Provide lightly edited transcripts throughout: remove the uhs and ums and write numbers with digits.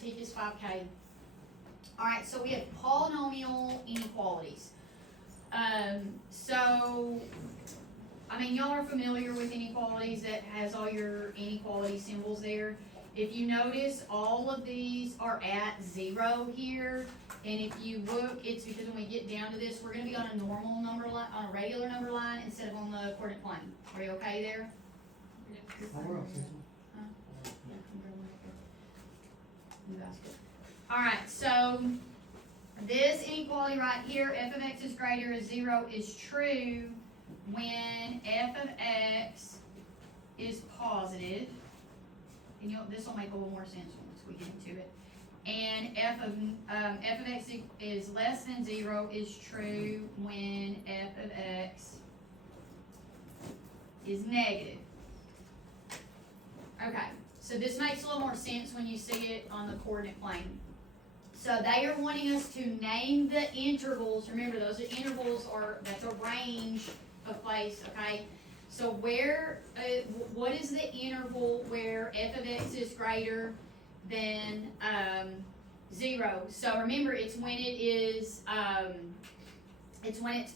TIC is 5K. Alright, so we have polynomial inequalities. So, I mean, y'all are familiar with inequalities. That has all your inequality symbols there. If you notice, all of these are at 0 here. And if you look, it's because when we get down to this, we're going to be on a normal number line, on a regular number line, instead of on the coordinate plane. Are you okay there? Alright, so this inequality right here, f of x is greater than 0, is true when f of x is positive. And this will make a little more sense once we get into it. And f of x is less than 0 is true when f of x is negative. Okay, so this makes a little more sense when you see it on the coordinate plane. So they are wanting us to name the intervals. Remember, those intervals that's a range of place, okay? So what is the interval where f of x is greater than 0? So remember, it's when it's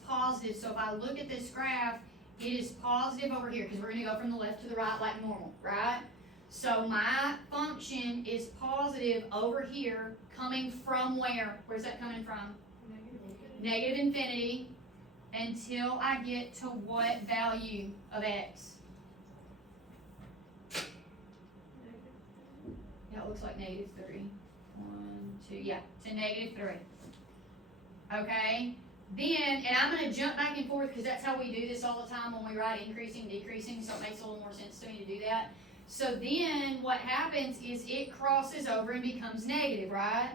positive. So if I look at this graph, it is positive over here, because we're going to go from the left to the right like normal, right? So my function is positive over here, coming from where? Where's that coming from? Negative infinity, until I get to what value of x? Yeah, it looks like -3. 1, 2, yeah, to -3. Okay? Then, and I'm going to jump back and forth because that's how we do this all the time when we write increasing, decreasing, so it makes a little more sense to me to do that. So then what happens is it crosses over and becomes negative, right?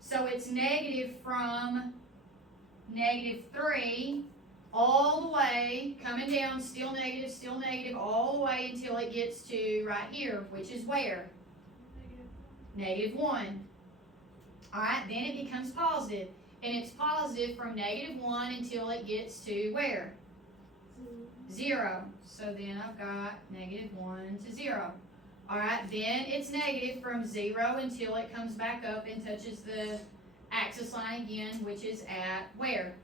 So it's negative from -3 all the way, coming down, still negative, all the way until it gets to right here, which is where? -1. Alright, then it becomes positive. And it's positive from -1 until it gets to where? 0. So then I've got -1 to 0. Alright, then it's negative from 0 until it comes back up and touches the axis line again, which is at where?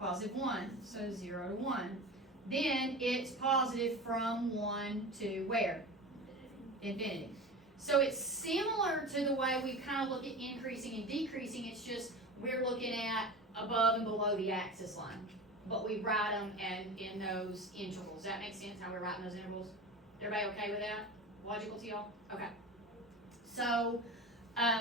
+1. So 0 to 1. Then it's positive from 1 to where? Infinity. So it's similar to the way we kind of look at increasing and decreasing. It's just we're looking at above and below the axis line. But we write them in those intervals. That makes sense how we're writing those intervals? Everybody okay with that? Logical to y'all? Okay. So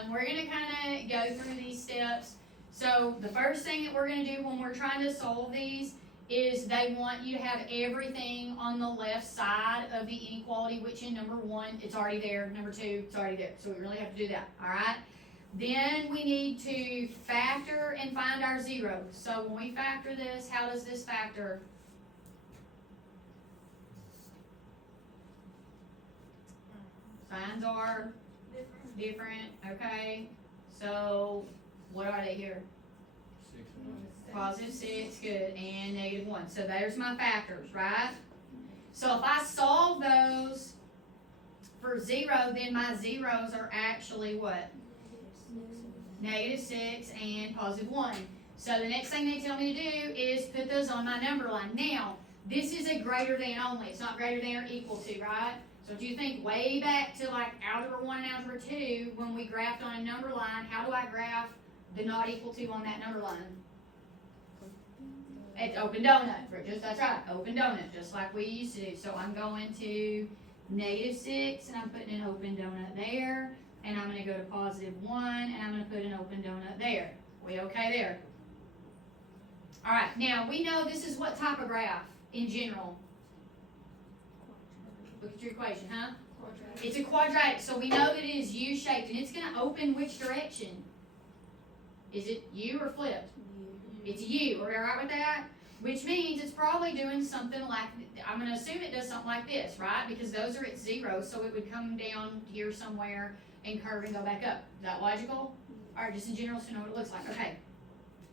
we're going to kind of go through these steps. So the first thing that we're going to do when we're trying to solve these is they want you to have everything on the left side of the inequality, which in number 1, it's already there. Number 2, it's already there. So we really have to do that, all right? Then we need to factor and find our zeros. So when we factor this, how does this factor? Signs are different, okay? So what are they here? +6, good, and -1. So there's my factors, right? So if I solve those for 0, then my zeros are actually what? -6 and +1. So the next thing they tell me to do is put those on my number line. Now, this is a greater than only. It's not greater than or equal to, right? So if you think way back to like algebra 1 and algebra 2, when we graphed on a number line, how do I graph the not equal to on that number line? It's open donut. That's right, open donut, just like we used to do. So I'm going to -6, and I'm putting an open donut there. And I'm going to go to +1, and I'm going to put an open donut there. We okay there? All right, now we know this is what type of graph in general? Look at your equation, huh? Quadratic. It's a quadratic, so we know that it is U-shaped, and it's going to open which direction? Is it U or flipped? It's U. Are we all right with that? Which means it's probably doing something like, I'm going to assume it does something like this, right? Because those are at 0, so it would come down here somewhere and curve and go back up. Is that logical? All right, just in general, so you know what it looks like. Okay.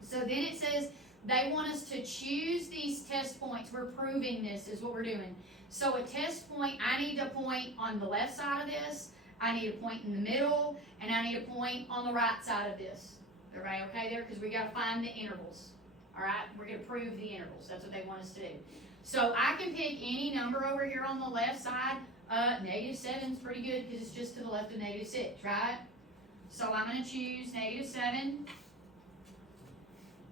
So then it says they want us to choose these test points. We're proving this is what we're doing. So a test point, I need a point on the left side of this. I need a point in the middle, and I need a point on the right side of this. Everybody okay there? Because we got to find the intervals. All right, we're going to prove the intervals. That's what they want us to do. So I can pick any number over here on the left side. -7 is pretty good because it's just to the left of -6, right? So I'm going to choose -7.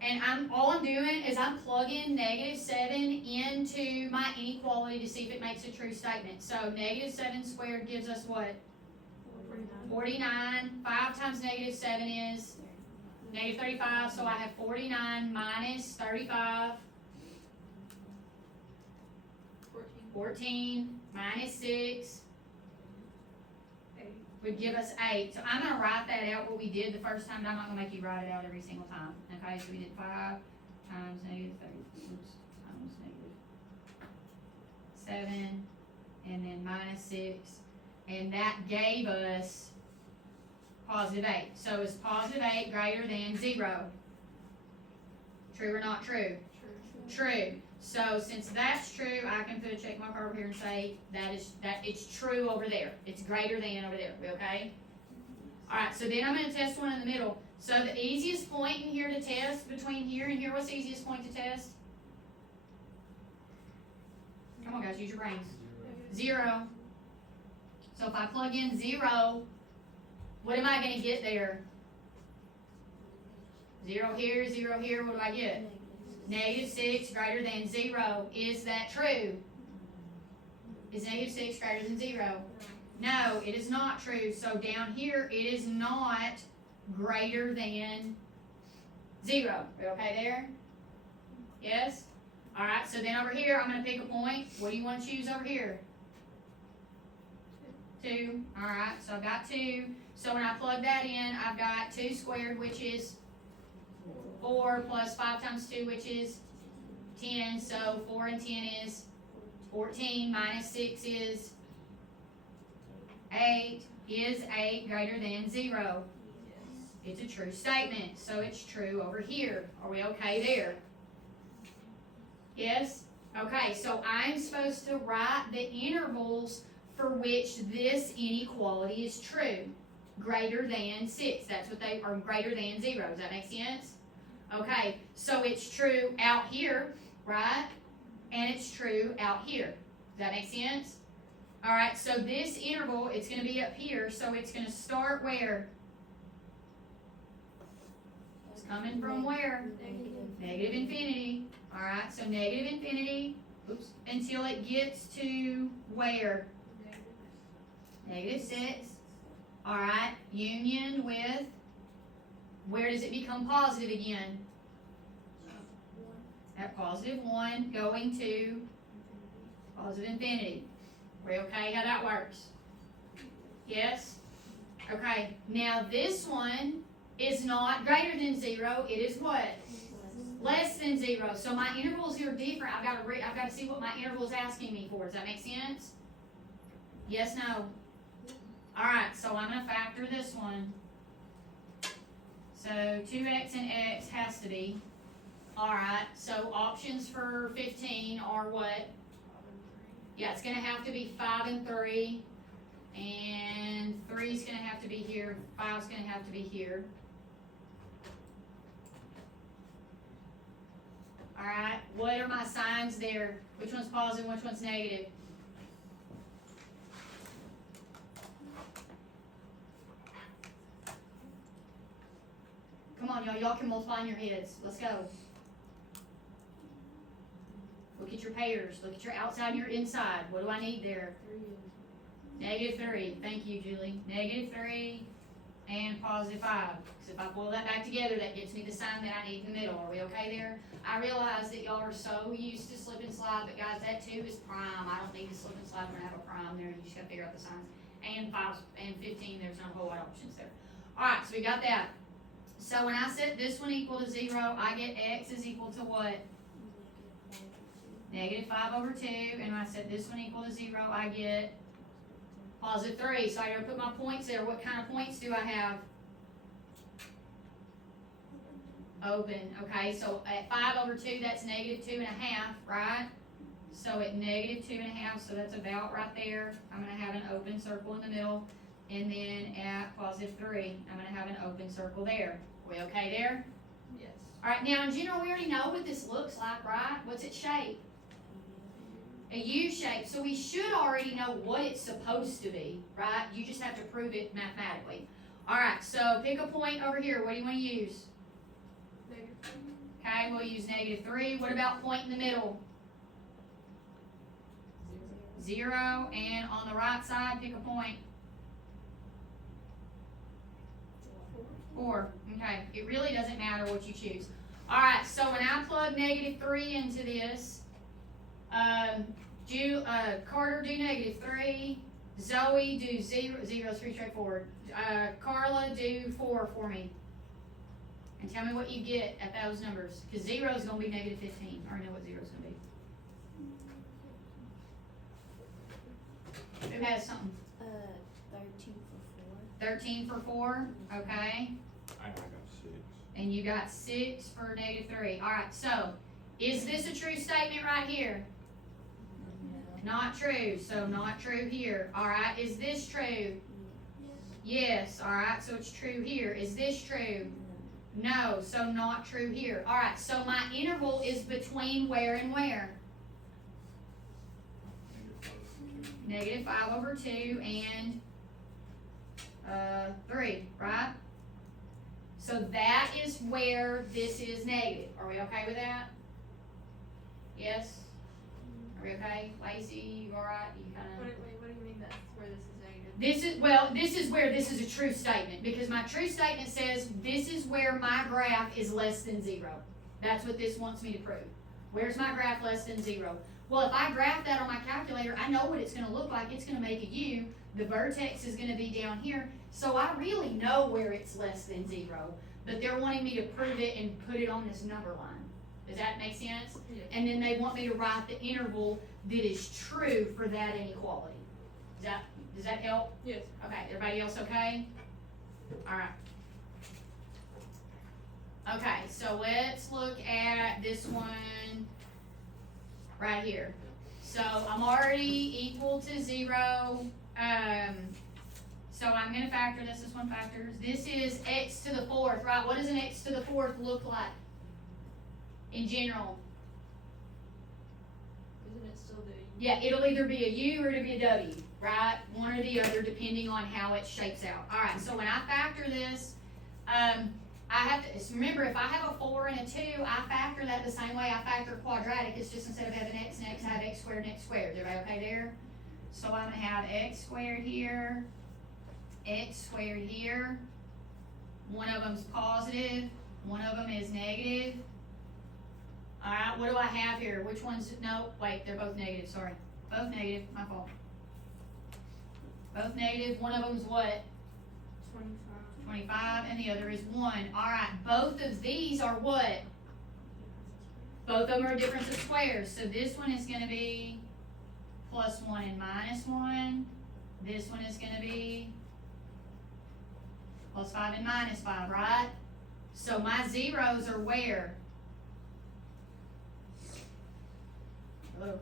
And all I'm doing is I'm plugging -7 into my inequality to see if it makes a true statement. So -7 squared gives us what? 49. 5 times -7 is -35. So I have 49 minus 35. 14 minus 6 would give us 8. So I'm going to write that out what we did the first time, but I'm not going to make you write it out every single time. Okay, so we did 5 times -30, times -7, and then minus 6, and that gave us +8. So is +8 greater than 0? True or not true? True. So since that's true, I can put a check mark over here and say that it's true over there. It's greater than over there. We okay? All right. So then I'm going to test one in the middle. So the easiest point in here to test between here and here. What's the easiest point to test? Come on, guys. Use your brains. 0. So if I plug in 0, what am I going to get there? 0 here, 0 here. What do I get? -6 greater than 0. Is that true? Is -6 greater than 0? No, it is not true. So down here, it is not greater than 0. We okay there? Yes? All right, so then over here, I'm going to pick a point. What do you want to choose over here? 2. All right, so I've got 2. So when I plug that in, I've got 2 squared, which is 4 plus 5 times 2, which is 10. So 4 and 10 is 14. Minus 6 is 8. Is 8 greater than 0? It's a true statement. So it's true over here. Are we okay there? Yes? Okay, so I'm supposed to write the intervals for which this inequality is true. Greater than 6. That's what they are, greater than 0. Does that make sense? Okay, so it's true out here, right? And it's true out here. Does that make sense? All right, so this interval, it's going to be up here, so it's going to start where? It's coming from where? Negative infinity. All right, so negative infinity, until it gets to where? -6. All right, union with, where does it become positive again? At +1 going to positive infinity. We okay how that works? Yes? Okay, now this one is not greater than 0. It is what? Less than 0. So my intervals here are different. I've got to see what my interval is asking me for. Does that make sense? Yes, no? All right, so I'm going to factor this one. So 2x and x has to be. All right, so options for 15 are what? Yeah, it's going to have to be 5 and 3. And 3 is going to have to be here. 5 is going to have to be here. All right, what are my signs there? Which one's positive, which one's negative? Come on, y'all. Y'all can multiply in your heads. Let's go. Look at your pairs. Look at your outside and your inside. What do I need there? -3. Thank you, Julie. -3 and +5. Because if I pull that back together, that gets me the sign that I need in the middle. Are we okay there? I realize that y'all are so used to slip and slide, but guys, that 2 is prime. I don't need to slip and slide when I have a prime there. You just got to figure out the signs. And 5 and 15, there's not a whole lot of options there. All right, so we got that. So when I set this one equal to 0, I get x is equal to what? -5/2. And when I set this one equal to 0, I get +3. So I gotta put my points there. What kind of points do I have? Open. Okay, so at 5/2, that's -2.5, right? So at -2.5, so that's about right there. I'm gonna have an open circle in the middle. and then at positive 3, I'm going to have an open circle there. Are we okay there? Yes. All right, now in general, we already know what this looks like, right? What's its shape? A U shape. So we should already know what it's supposed to be, right? You just have to prove it mathematically. All right, so pick a point over here. What do you want to use? Okay, we'll use -3. What about point in the middle? 0. And on the right side, pick a point. 4. Okay, it really doesn't matter what you choose. All right, so when I plug -3 into this, Carter do -3, Zoe do 0. 0 is pretty straightforward. Carla do 4 for me. And tell me what you get at those numbers, because 0 is going to be -15. I already know what 0 is going to be. Who has something? 13 for 4. 13 for 4, okay. I got 6. And you got 6 for -3. All right, so is this a true statement right here? No. Not true, so not true here. All right, is this true? Yes, all right, so it's true here. Is this true? No, so not true here. All right, so my interval is between where and where? -5/2 and 3, right? So that is where this is negative. Are we okay with that? Yes? Are we okay? Lacey, you alright? You kinda... What do you mean that's where this is negative? This is where this is a true statement, because my true statement says this is where my graph is less than 0. That's what this wants me to prove. Where's my graph less than 0? Well, if I graph that on my calculator, I know what it's going to look like. It's going to make a U. The vertex is going to be down here. So I really know where it's less than 0. But they're wanting me to prove it and put it on this number line. Does that make sense? Yes. And then they want me to write the interval that is true for that inequality. Does that help? Yes. Okay, everybody else okay? Alright. Okay, so let's look at this one right here. So I'm already equal to 0. So I'm going to factor this. This one factors. This is x to the 4th, right? What does an x to the 4th look like in general? Isn't it still the... Yeah, it'll either be a U or it'll be a W, right? One or the other, depending on how it shapes out. All right, so when I factor this, I have to, remember, if I have a 4 and a 2, I factor that the same way I factor quadratic. It's just instead of having x and x, I have x squared and x squared. Everybody okay there? So I'm going to have x squared here, x squared here. One of them's positive, one of them is negative. All right, what do I have here? Which one's, no, wait, they're both negative, sorry. Both negative, my fault. Both negative, one of them's what? 25, and the other is 1. All right, both of these are what? Both of them are a difference of squares. So this one is going to be +1 and -1. This one is going to be +5 and -5, right? So my zeros are where? Hello?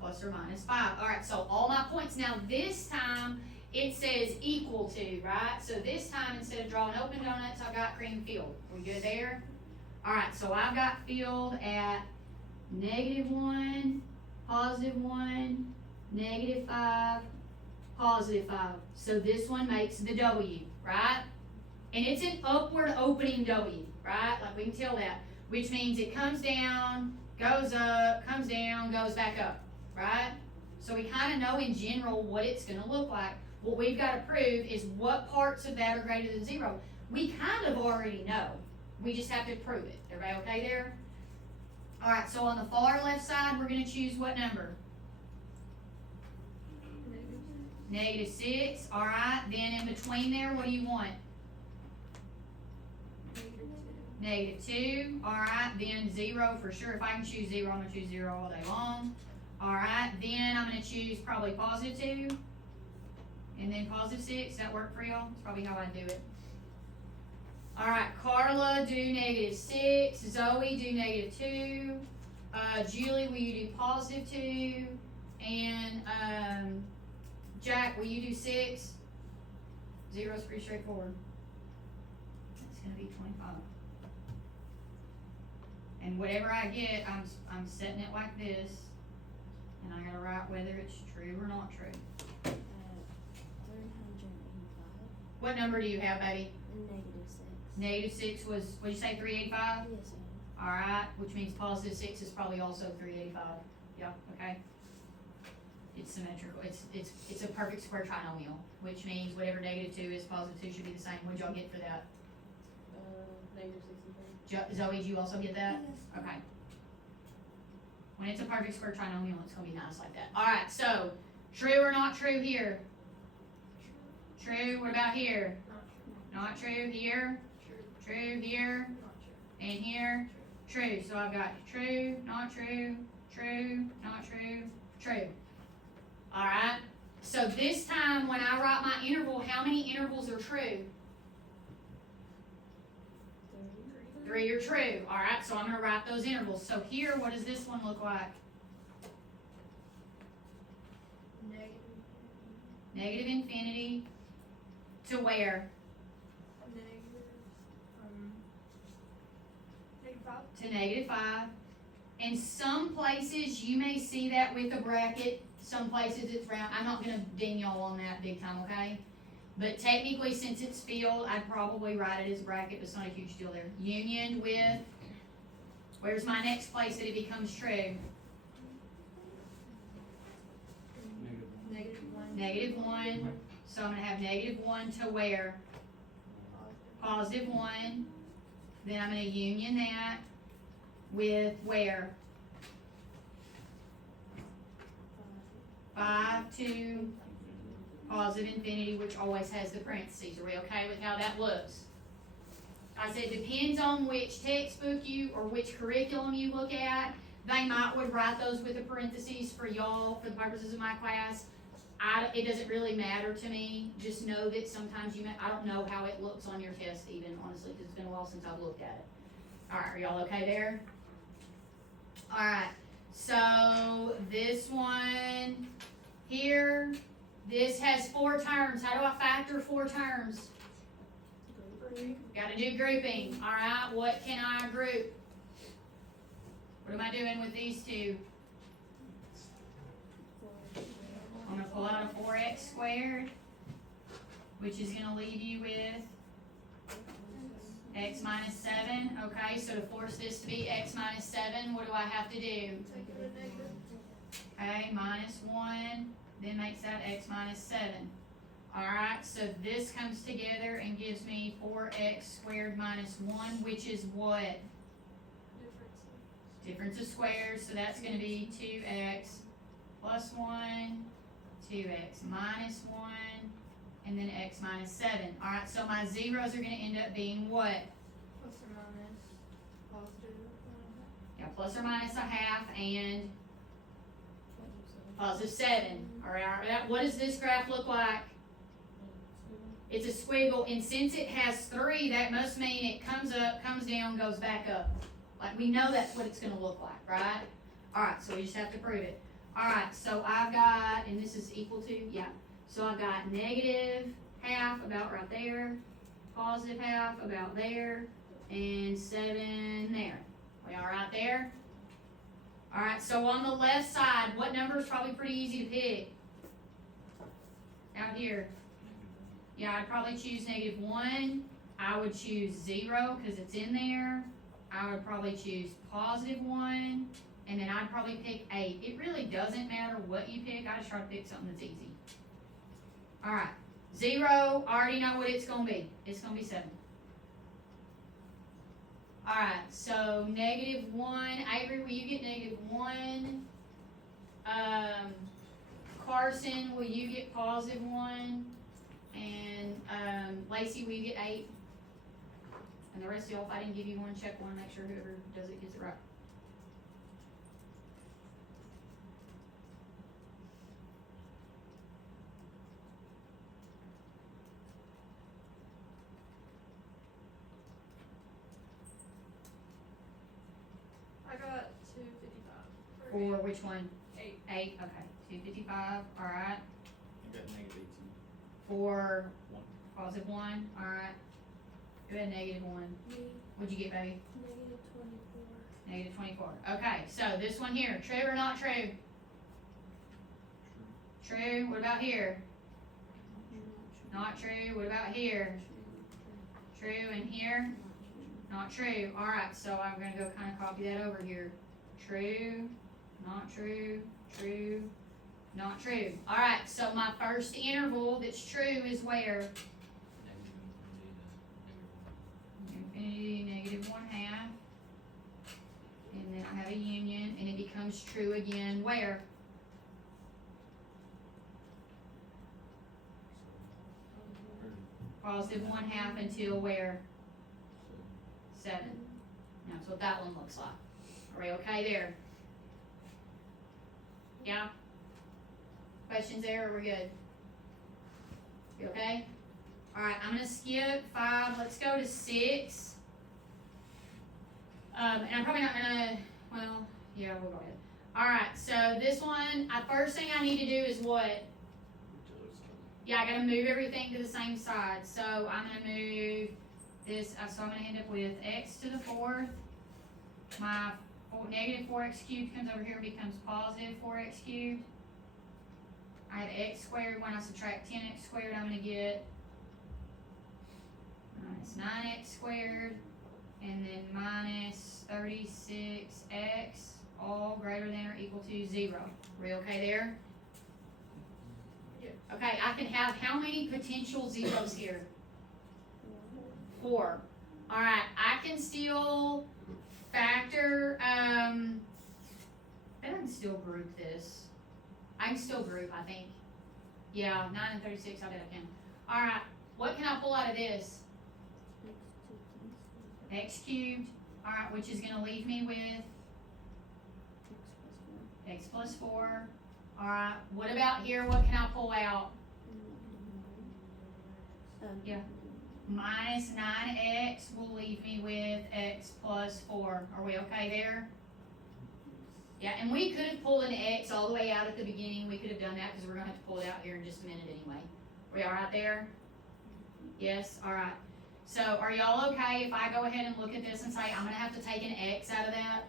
Plus or minus 5. All right, so all my points. Now this time it says equal to, right? So this time instead of drawing open donuts, I've got cream filled. We good there? All right, so I've got filled at -1, +1, -5, +5. So this one makes the W, right? And it's an upward opening W, right? Like we can tell that, which means it comes down, goes up, comes down, goes back up. Right? So we kind of know in general what it's going to look like. What we've got to prove is what parts of that are greater than 0. We kind of already know. We just have to prove it. Everybody okay there? All right, so on the far left side, we're going to choose what number? -6. All right, then in between there, what do you want? -2. All right, then 0 for sure. If I can choose 0, I'm going to choose 0 all day long. All right, then I'm going to choose probably +2, and then +6. Does that work for y'all? That's probably how I do it. All right, Carla, do -6. Zoe, do -2. Julie, will you do +2? And, Jack, will you do 6? 0's pretty straightforward. That's gonna be 25. And whatever I get, I'm setting it like this, and I gotta write whether it's true or not true. 385. What number do you have, baby? -6. -6 was, what'd you say, 385? Yes, ma'am. Alright, which means +6 is probably also 385. Yeah, okay. It's symmetrical. It's a perfect square trinomial, which means whatever -2 is, +2 should be the same. What'd y'all get for that? -63. Zoe, did you also get that? Yes. Okay. When it's a perfect square trinomial, it's gonna be nice like that. Alright, so, true or not true here? True, what about here? Not true. Not true here? True. True here? Not true. And here? True, so I've got true, not true, true, not true, true. Alright, so this time when I write my interval, how many intervals are true? 3 are true. Alright, so I'm gonna write those intervals. So here, what does this one look like? Negative infinity to where? -5. To -5. And some places you may see that with a bracket, some places it's round. I'm not gonna ding y'all on that big time, okay? But technically, since it's filled, I'd probably write it as a bracket, but it's not a huge deal there. Union with, where's my next place that it becomes true? -1. So I'm gonna have -1 to where? +1. Then I'm gonna union that with where? 5 to positive infinity, which always has the parentheses. Are we okay with how that looks? I said depends on which textbook you or which curriculum you look at. They would write those with the parentheses for y'all for the purposes of my class. It doesn't really matter to me. Just know that sometimes I don't know how it looks on your test even, honestly, because it's been a while since I've looked at it. Alright, are y'all okay there? Alright, so this one here, this has 4 terms. How do I factor 4 terms? Gotta do grouping. Alright, what can I group? What am I doing with these two? I'm gonna pull out a 4x squared, which is gonna leave you with x minus 7. Okay, so to force this to be x minus 7, what do I have to do? Take it to negative. Okay, -1, then makes that x minus 7. Alright, so this comes together and gives me 4x squared minus 1, which is what? Difference of squares, so that's gonna be 2x plus 1, 2x minus 1, and then x minus 7. Alright, so my zeros are gonna end up being what? Plus or minus positive. Yeah, plus or minus a half and positive 7. Alright, what does this graph look like? It's a squiggle, and since it has 3, that must mean it comes up, comes down, goes back up. Like, we know that's what it's gonna look like, right? Alright, so we just have to prove it. Alright, so I've got, and this is equal to, yeah. So I've got negative half about right there, positive half about there, and 7 there. We all right there? Alright, so on the left side, what number is probably pretty easy to pick? Out here. Yeah, I'd probably choose -1. I would choose 0 because it's in there. I would probably choose +1. And then I'd probably pick 8. It really doesn't matter what you pick. I just try to pick something that's easy. Alright. 0, I already know what it's going to be. It's going to be 7. Alright, so -1. Avery, will you get -1? Carson, will you get +1? And Lacey, will you get 8? And the rest of y'all, if I didn't give you one, check one, make sure whoever does it gets it right. I got 255. For which one? 8. 8, okay. 255, alright, I got -18. for One. positive 1, alright. Go ahead, -1. Me, What'd you get, baby? -24. -24. Okay, so this one here, true or not true? True. What about here? Not true. What about here? True. And here? Not true. Alright, so I'm gonna go kind of copy that over here. True, not true, true, not true. Alright, so my first interval that's true is where? Infinity, -1/2. And then I have a union, and it becomes true again where? +1/2 until where? 7. That's what that one looks like. Are we okay there? Yeah? Questions there, or we're good? You okay? Alright, I'm gonna skip 5, let's go to 6. And I'm probably not gonna, well, yeah, we'll go ahead. Alright, so this one, first thing I need to do is what? Yeah, I gotta move everything to the same side. So I'm gonna move this, so I'm gonna end up with x to the 4th. My -4x cubed comes over here and becomes +4x cubed. I have x squared. When I subtract 10x squared, I'm gonna get -9x squared, and then -36x, all greater than or equal to 0. Are we okay there? Yeah. Okay, I can have how many potential zeros here? 4. Alright, I can still factor, I can still group this. I can still group, I think. Yeah, 9 and 36, I bet I can. Alright, what can I pull out of this? X cubed. Alright, which is gonna leave me with x plus 4. Alright, what about here? What can I pull out? Yeah. -9x will leave me with x plus 4. Are we okay there? Yeah, and we could have pulled an x all the way out at the beginning. We could have done that because we're going to have to pull it out here in just a minute anyway. Are we all right there? Yes? All right. So are y'all okay if I go ahead and look at this and say I'm going to have to take an x out of that?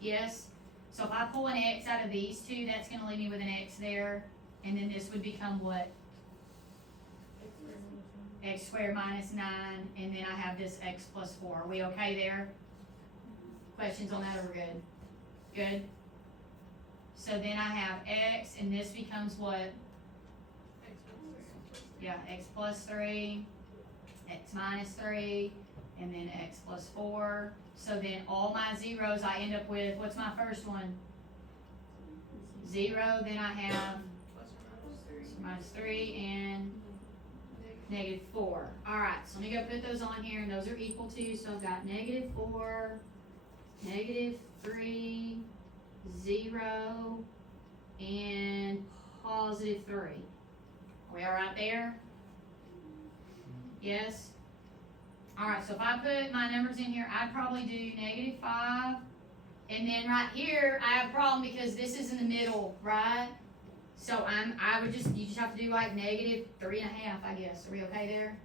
Yes? So if I pull an x out of these two, that's going to leave me with an x there. And then this would become what? X squared minus 9, and then I have this x plus 4. Are we okay there? Questions on that, or we're good? Good? So then I have x, and this becomes what? Yeah, x plus 3, x minus 3, and then x plus 4. So then all my zeros I end up with, what's my first one? 0, then I have minus 3 and -4. Alright, so let me go put those on here, and those are equal to, so I've got -4, -3, 0, and +3. Are we alright there? Yes? Alright, so if I put my numbers in here, I'd probably do -5, and then right here, I have a problem because this is in the middle, right? So you just have to do like -3.5, I guess. Are we okay there?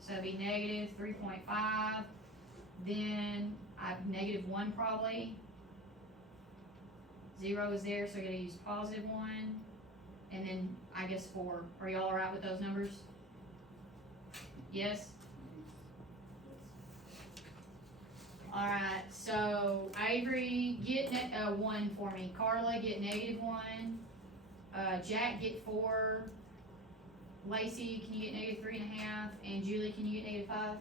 So it'd be -3.5. Then I have -1 probably. 0 is there, so I gotta use +1. And then I guess 4. Are y'all alright with those numbers? Yes? Alright, so Avery, get 1 for me. Carla, get -1. Jack, get 4. Lacey, can you get -3.5? And Julie, can you get -5?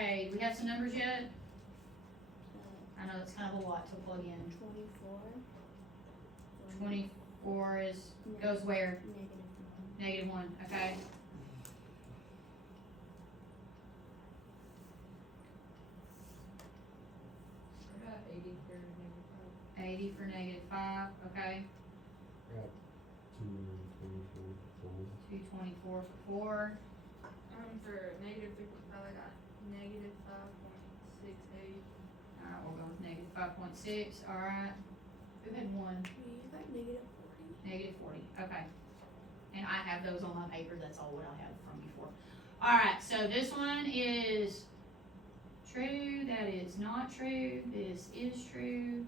Okay, do we have some numbers yet? Uh, I know that's kind of a lot to plug in. 24. 24 goes where? Negative 1. -1, okay. I got 80 for -5. 80 for -5, okay. Got 224 for 224 for 4. For -55, I got -5.68. Alright, we'll go with -5.6, alright. Who had 1? Me, I got -40. -40, okay. And I have those on my paper, that's all what I have from before. Alright, so this one is true, that is not true, this is true,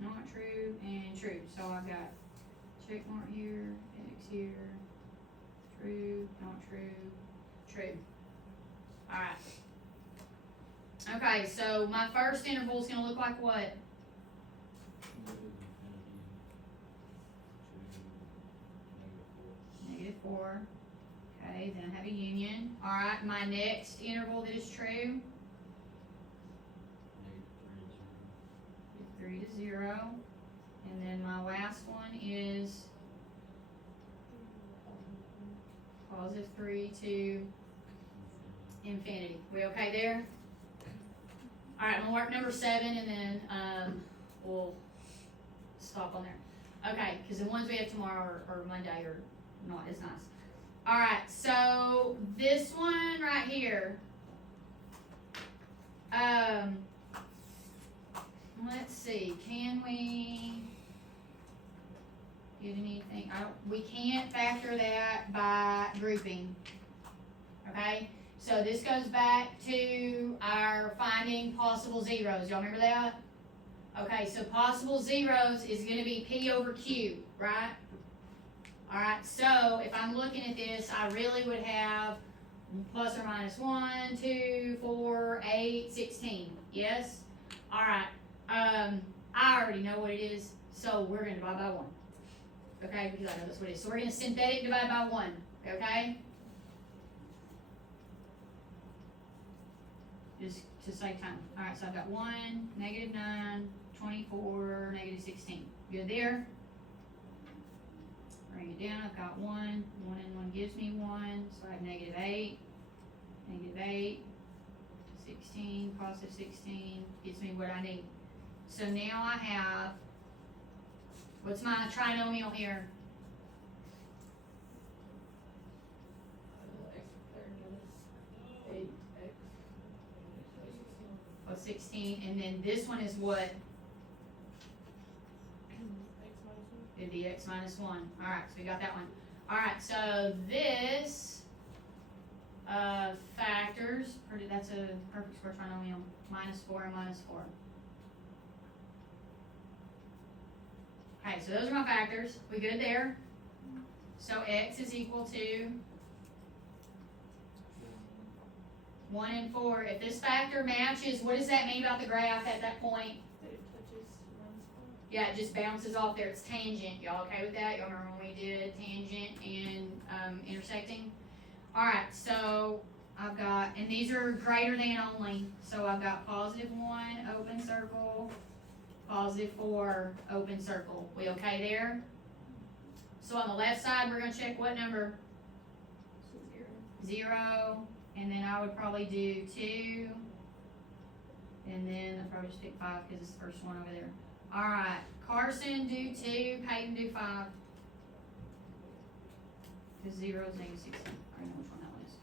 not true, and true. So I've got check mark here, X here, true, not true, true. Alright. Okay, so my first interval is gonna look like what? -4. Okay, then I have a union. Alright, my next interval that is true, 3 to 0. And then my last one is +3 to infinity. We okay there? Alright, I'm gonna work number 7 and then we'll stop on there. Okay, because the ones we have tomorrow or Monday are not as nice. Alright, so this one right here. Let's see, can we get anything? We can't factor that by grouping. Okay, so this goes back to our finding possible zeros. Y'all remember that? Okay, so possible zeros is going to be P over Q, right? Alright, so if I'm looking at this, I really would have plus or minus 1, 2, 4, 8, 16. Yes? Alright, I already know what it is, so we're going to divide by 1. Okay, because I know that's what it is. So we're going to synthetic divide by 1. Okay? Just to save time. Alright, so I've got 1, -9, 24, -16. Good there? Bring it down, I've got 1 and 1 gives me 1, so I have -8, -8, 16, +16, gets me what I need. So now I have, what's my trinomial here? X there is 8x. Plus 16, and then this one is what? It'd be x minus 1. Alright, so we got that one. Alright, so this factors, that's a perfect square trinomial, -4 and -4. Okay, so those are my factors. We good there? So x is equal to 1 and 4. If this factor matches, what does that mean about the graph at that point? That it touches -4. Yeah, it just bounces off there. It's tangent. Y'all okay with that? Y'all remember when we did tangent and intersecting? Alright, so I've got, and these are greater than only. So I've got +1, open circle, +4, open circle. We okay there? So on the left side, we're going to check what number? 0. And then I would probably do 2. And then I'll probably just pick 5 because it's the first one over there. Alright, Carson do 2, Peyton do 5. Because 0 is -16. I already know which one that one is.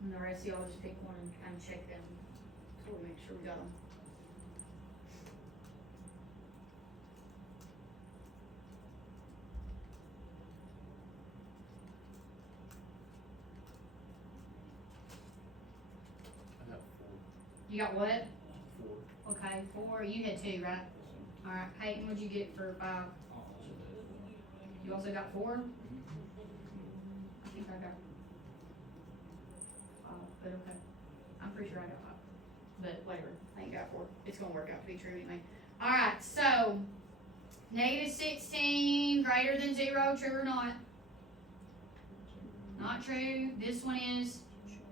And the rest of y'all just pick one and kind of check them. So we make sure we got them. I got 4. You got what? 4. Okay, 4. You had 2, right? Alright, Peyton, what'd you get for 5? You also got 4? I think I got 5, but okay. I'm pretty sure I got 5. But whatever, I ain't got 4. It's gonna work out to be true anyway. Alright, so Negative 16 greater than 0, true or not? Not true. This one is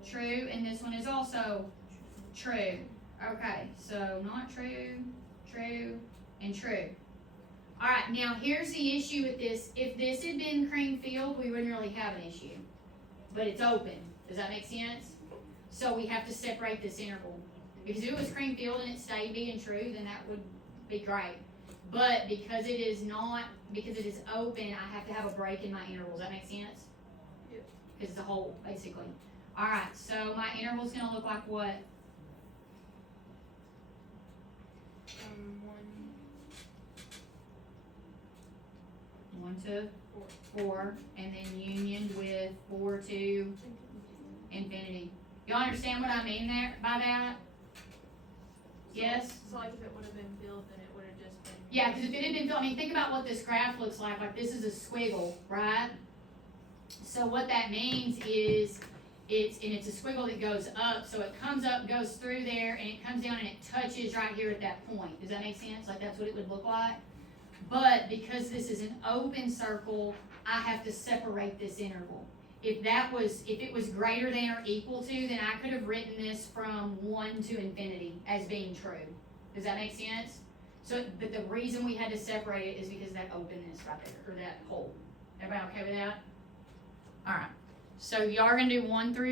true, and this one is also true. Okay, so not true, true, and true. Alright, now here's the issue with this. If this had been cream filled, we wouldn't really have an issue. But it's open. Does that make sense? So we have to separate this interval. Because if it was cream filled and it stayed being true, then that would be great. But because it is not, because it is open, I have to have a break in my interval. Does that make sense? Yep. Because it's a hole, basically. Alright, so my interval is going to look like what? 1 to 4, and then union with 4 to infinity. Y'all understand what I mean there by that? Yes? So like if it would have been filled, then it would have just been. Yeah, because if it had been filled, I mean, think about what this graph looks like. Like this is a squiggle, right? So what that means is it's a squiggle that goes up. So it comes up, goes through there, and it comes down and it touches right here at that point. Does that make sense? Like that's what it would look like. But because this is an open circle, I have to separate this interval. If it was greater than or equal to, then I could have written this from 1 to infinity as being true. Does that make sense? So, but the reason we had to separate it is because of that openness right there, or that hole. Everybody okay with that? Alright. So y'all are gonna do 1 through